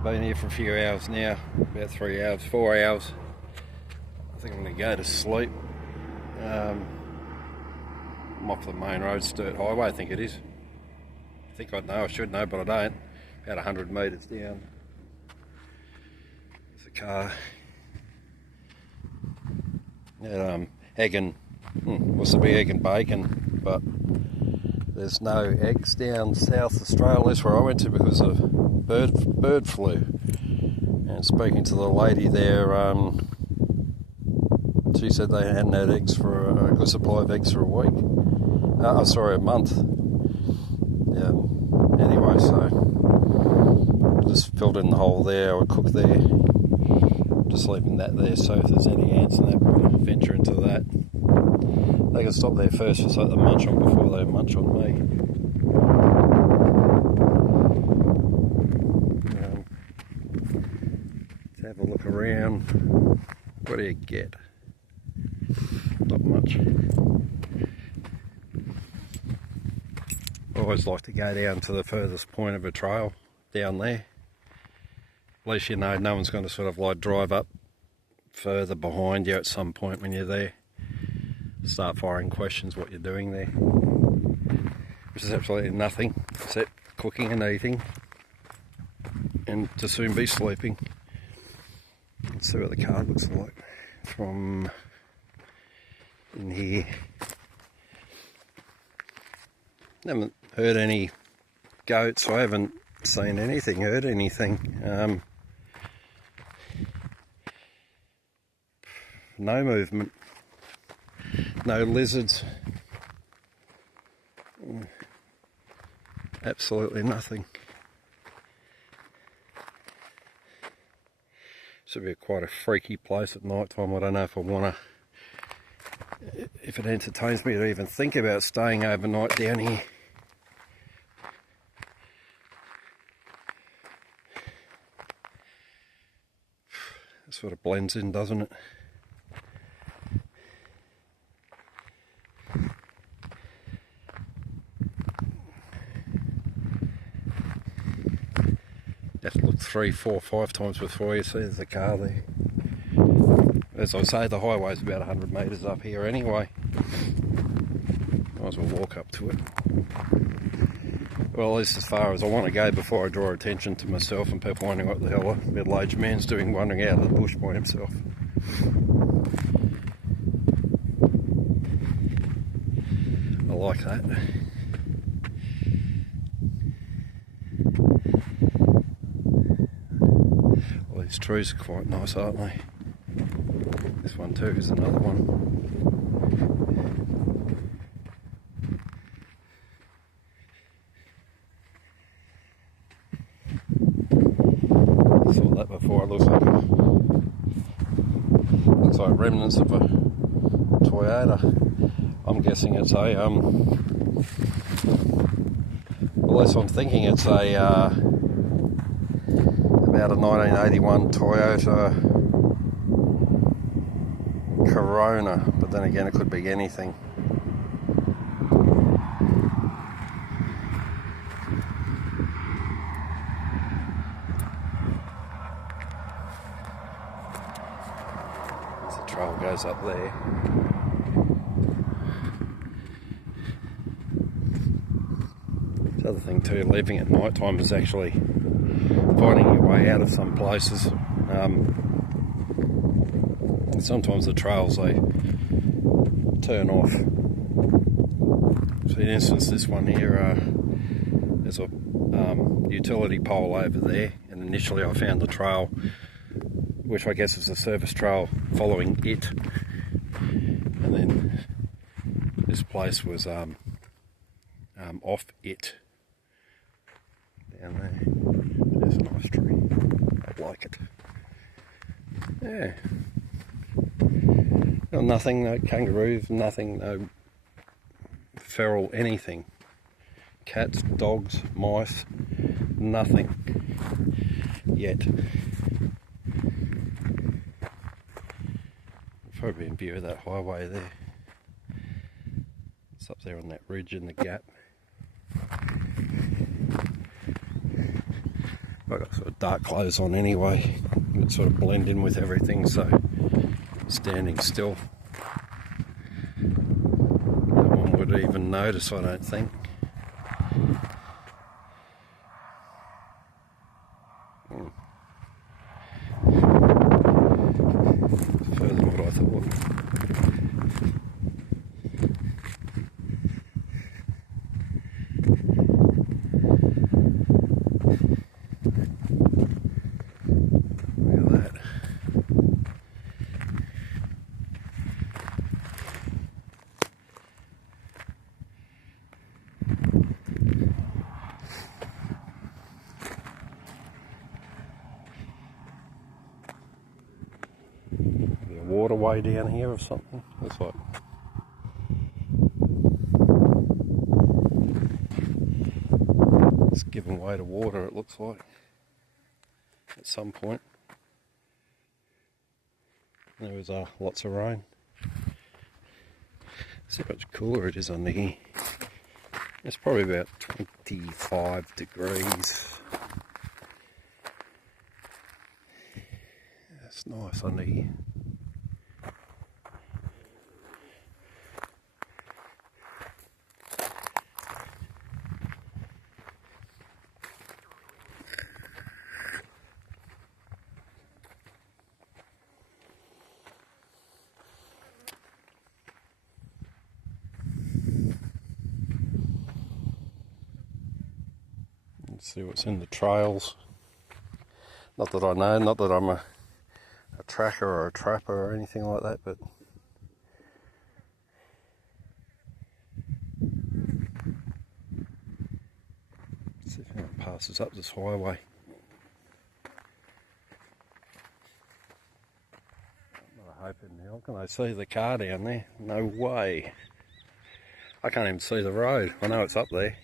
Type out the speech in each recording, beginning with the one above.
I've been here for a few hours now, about 3 hours, 4 hours. I think I'm going to go to sleep. I'm off the main road, Sturt Highway, I think it is. I think I know, I should know, but I don't. About 100 metres down. There's a car. Egg and, what's to be egg and bacon, but there's no eggs down South Australia. That's where I went to because of bird flu. And speaking to the lady there, she said they hadn't had eggs for a good supply of eggs for a week. A month. Anyway, so just filled in the hole there. I would cook there. Just leaving that there. So if there's any ants in that, we're going to venture into that. They can stop there first just let them munch on before they munch on me. Let's have a look around. What do you get? Not much. I always like to go down to the furthest point of a trail down there. At least you know no one's going to sort of like drive up further behind you at some point when you're there. Start firing questions what you're doing there. Which is absolutely nothing except cooking and eating. And to soon be sleeping. Let's see what the car looks like from in here. Haven't heard any goats. I haven't seen anything, heard anything. No movement. No lizards. Absolutely nothing. Should be quite a freaky place at night time. I don't know if I want to, if it entertains me to even think about staying overnight down here. It sort of blends in, doesn't it? You have to look 3, 4, 5 times before you see there's a car there. As I say, the highway's about 100 metres up here anyway. Might as well walk up to it. Well, at least as far as I want to go before I draw attention to myself and people wondering what the hell a middle-aged man's doing wandering out of the bush by himself. I like that. All these trees are quite nice, aren't they? This one too is another one. I saw that before. It looks like remnants of a Toyota. I'm guessing it's a well, that's what I'm thinking. It's a about a 1981 Toyota Corona, but then again it could be anything. The trail goes up there. The other thing too, leaving at night time is actually finding your way out of some places. Sometimes the trails, they turn off. For instance, this one here, there's a utility pole over there, and initially I found the trail, which I guess is a service trail following it, and then this place was off it. Down there, there's a nice tree. I like it. Yeah. No, nothing, no kangaroos, nothing, no feral anything. Cats, dogs, mice, nothing yet. Probably in view of that highway there. It's up there on that ridge in the gap. I've got sort of dark clothes on anyway, and it sort of blend in with everything, so standing still, no one would even notice, I don't think. Further than what I thought. Waterway down here or something. Looks like it's giving way to water, it looks like, at some point. There was lots of rain. See how much cooler it is under here. It's probably about 25 degrees. It's nice under here. Let's see what's in the trails. Not that I know, not that I'm a tracker or a trapper or anything like that, but let's see if anyone passes up this highway. I'm not hoping now. Can I see the car down there? No way. I can't even see the road. I know it's up there.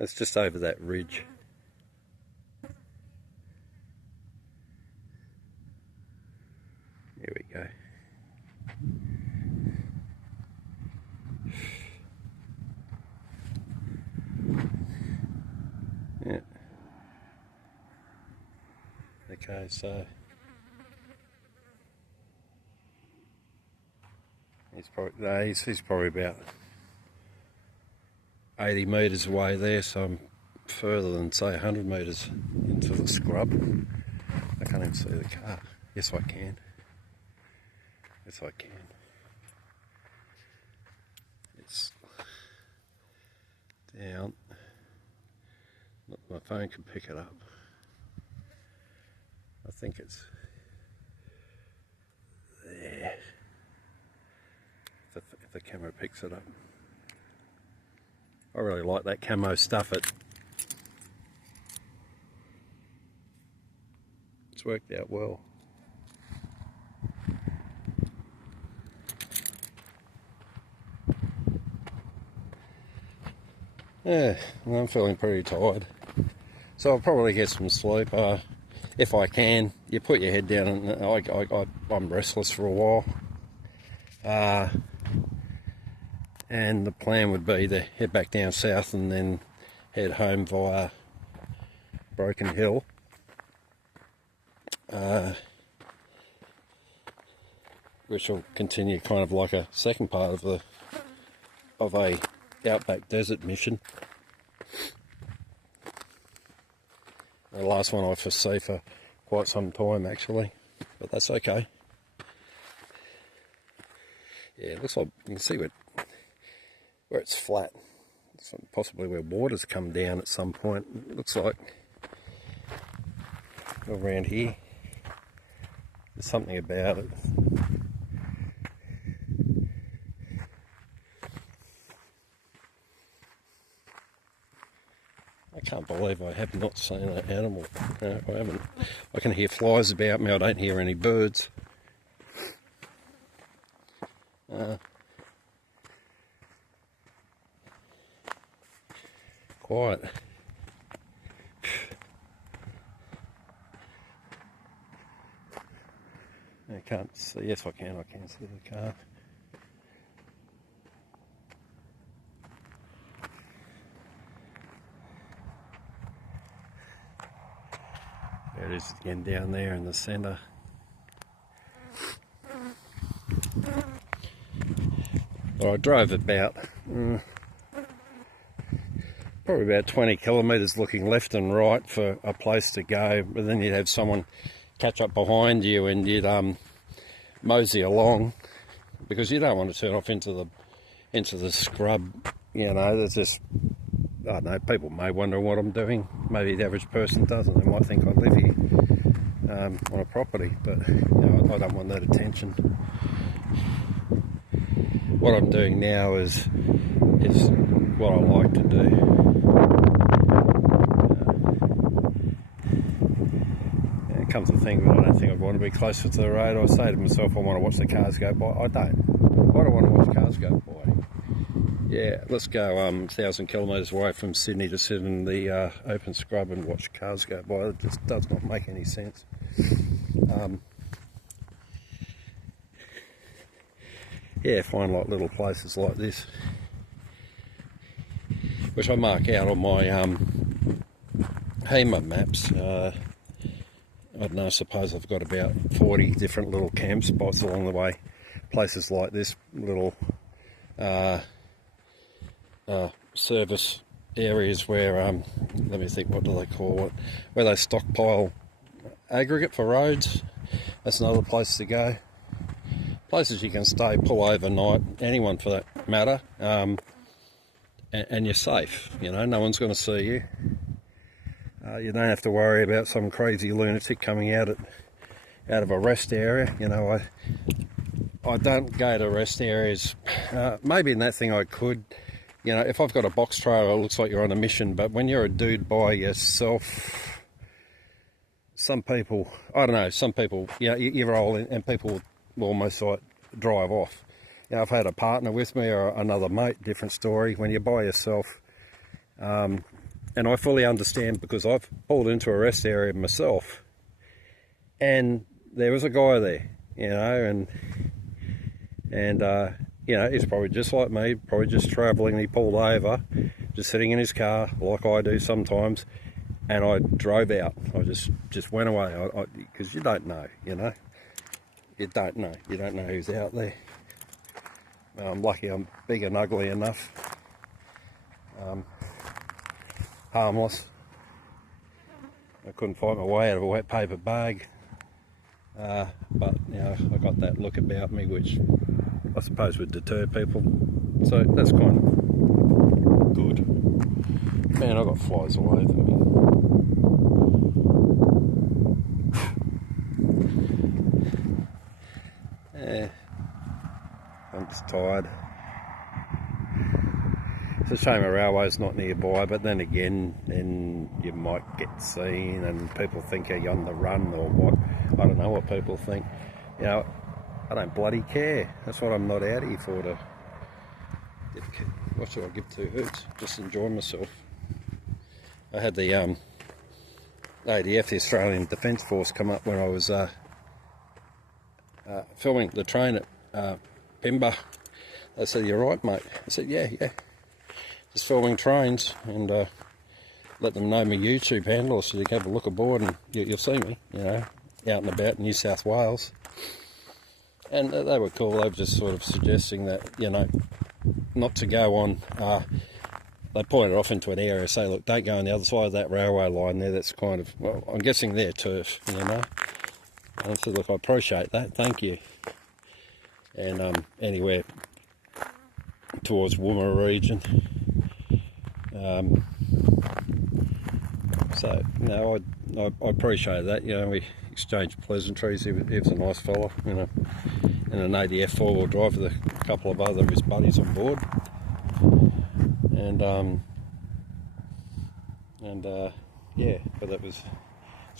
It's just over that ridge. Here we go. Yeah. Okay, so he's probably about 80 metres away there, so I'm further than, say, 100 metres into the scrub. I can't even see the car. Yes, I can. Yes, I can. It's down. My phone can pick it up. I think it's there. If the camera picks it up. I really like that camo stuff. It's worked out well. Yeah, well, I'm feeling pretty tired, so I'll probably get some sleep if I can. You put your head down, and I'm restless for a while. And the plan would be to head back down south and then head home via Broken Hill. Which will continue kind of like a second part of a outback desert mission. The last one I foresee for quite some time actually, but that's okay. Yeah, it looks like you can see where it's flat. It's possibly where water's come down at some point. It looks like around here. There's something about it. I can't believe I have not seen an animal. No, I haven't. I can hear flies about me. I don't hear any birds. Quiet. I can't see. Yes, I can. I can see the car. There it is again down there in the centre. Well, I drove about probably about 20 kilometres looking left and right for a place to go, but then you'd have someone catch up behind you and you'd mosey along, because you don't want to turn off into the scrub. You know, there's just, I don't know, people may wonder what I'm doing. Maybe the average person doesn't. They might think I live here on a property, but you know, I don't want that attention. What I'm doing now is what I like to do. Comes to think of it, I don't think I want to be closer to the road. I say to myself, I want to watch the cars go by. I don't. Why do I want to watch cars go by? Yeah, let's go 1,000 kilometres away from Sydney to sit in the open scrub and watch cars go by. It just does not make any sense. Yeah, find like little places like this, which I mark out on my HEMA maps. I don't know, I suppose I've got about 40 different little camp spots along the way. Places like this, little service areas where, let me think, what do they call it? Where they stockpile aggregate for roads. That's another place to go. Places you can stay, pull overnight, anyone for that matter, and you're safe. You know, no one's going to see you. You don't have to worry about some crazy lunatic coming out of a rest area. You know, I don't go to rest areas. Maybe in that thing I could. You know, if I've got a box trailer, it looks like you're on a mission. But when you're a dude by yourself, some people, I don't know, some people, you know, you roll in and people will almost like drive off. You know, I've had a partner with me or another mate, different story. When you're by yourself, and I fully understand, because I've pulled into a rest area myself and there was a guy there, you know, and you know, he's probably just like me, probably just travelling. He pulled over, just sitting in his car like I do sometimes, and I drove out. I just went away, because you don't know, you know. You don't know who's out there. I'm lucky I'm big and ugly enough. Harmless. I couldn't find my way out of a wet paper bag, but you know, I got that look about me which I suppose would deter people, so that's kind of good. Man, I got flies all over me. Yeah, I'm just tired. It's a shame a railway's not nearby, but then again, then you might get seen and people think you're on the run or what. I don't know what people think. You know, I don't bloody care. That's what I'm not out here for, to what should I give 2 hoots? Just enjoy myself. I had the ADF, the Australian Defence Force, come up when I was filming the train at Pimba. They said, "You're right, mate." I said, yeah. Just filming trains, and let them know my YouTube handle so you can have a look aboard and you'll see me, you know, out and about in New South Wales. And they were cool. They were just sort of suggesting that, you know, not to go on, they pointed off into an area, say, look, don't go on the other side of that railway line there. That's kind of, well, I'm guessing they're turf, you know. And I said, look, I appreciate that, thank you. And anywhere towards Woomera region. So, you know, I appreciate that. You know, we exchanged pleasantries. He was a nice fella, you know, in an ADF 4-wheel drive with a couple of other of his buddies on board. And yeah, but it's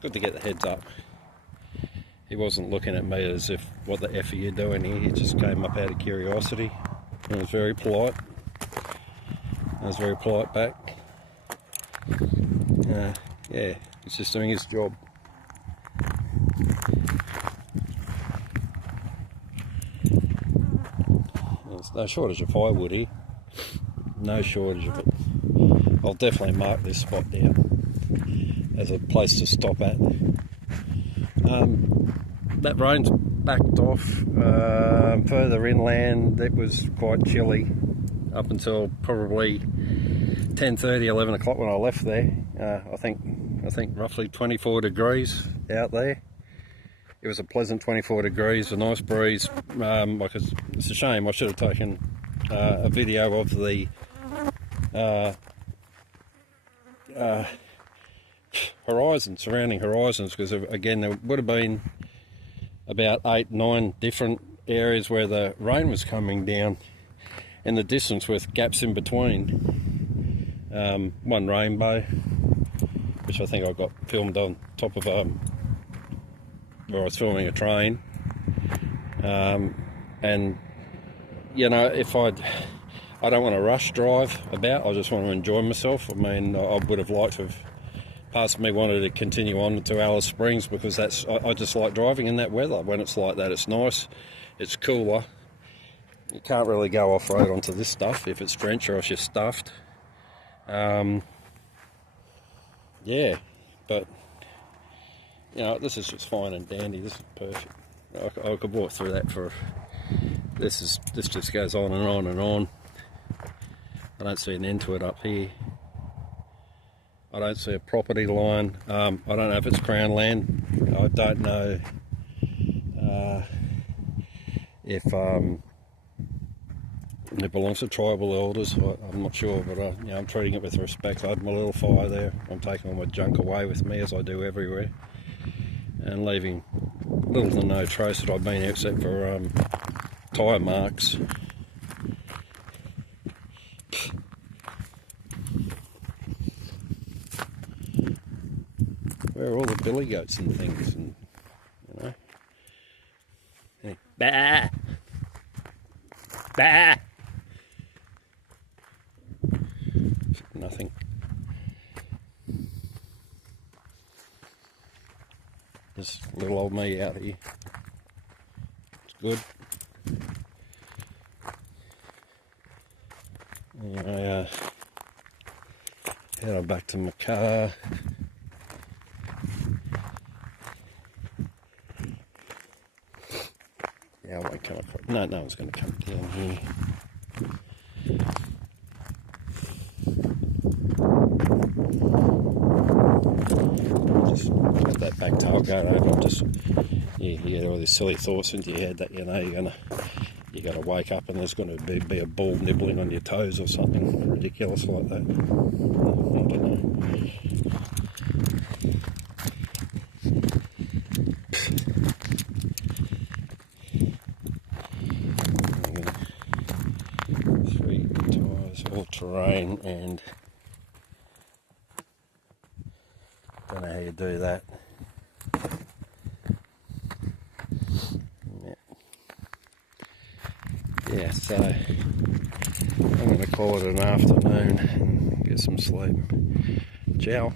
good to get the heads up. He wasn't looking at me as if, what the F are you doing here? He just came up out of curiosity and was very polite. I was very polite back. Yeah, he's just doing his job. There's no shortage of firewood here. No shortage of it. I'll definitely mark this spot down as a place to stop at. that rain's backed off. Further inland it was quite chilly up until probably 10:30, 11 o'clock when I left there. I think roughly 24 degrees out there. It was a pleasant 24 degrees, a nice breeze. It's a shame, I should have taken a video of the surrounding horizons, because again there would have been about 8-9 different areas where the rain was coming down in the distance with gaps in between. One rainbow, which I think I got filmed on top of where I was filming a train. And you know, I don't want to rush drive about, I just want to enjoy myself. I mean, I would have liked to have, part of me wanted to continue on to Alice Springs, because I just like driving in that weather. When it's like that, it's nice, it's cooler. You can't really go off-road onto this stuff if it's drenched or if you're stuffed. Yeah, but you know, this is just fine and dandy. This is perfect. I could walk through that for. This just goes on and on and on. I don't see an end to it up here. I don't see a property line. I don't know if it's Crown land. I don't know if it belongs to tribal elders. I'm not sure, but you know, I'm treating it with respect. I had my little fire there. I'm taking all my junk away with me, as I do everywhere, and leaving little to no trace that I've been here, except for tyre marks. Where are all the billy goats and things, and you know? Hey. Bah! Bah! Nothing. Just little old me out here. It's good. Anyway, head on back to my car. Yeah, I won't come across. No one's going to come down here. Just get that back tailgate over. Just you get all these silly thoughts into your head that, you know, you're gonna wake up and there's going to be a bull nibbling on your toes or something ridiculous like that. I think, you know. Three tyres, all terrain, and don't know how you do that. Yeah, so I'm going to call it an afternoon and get some sleep. Ciao.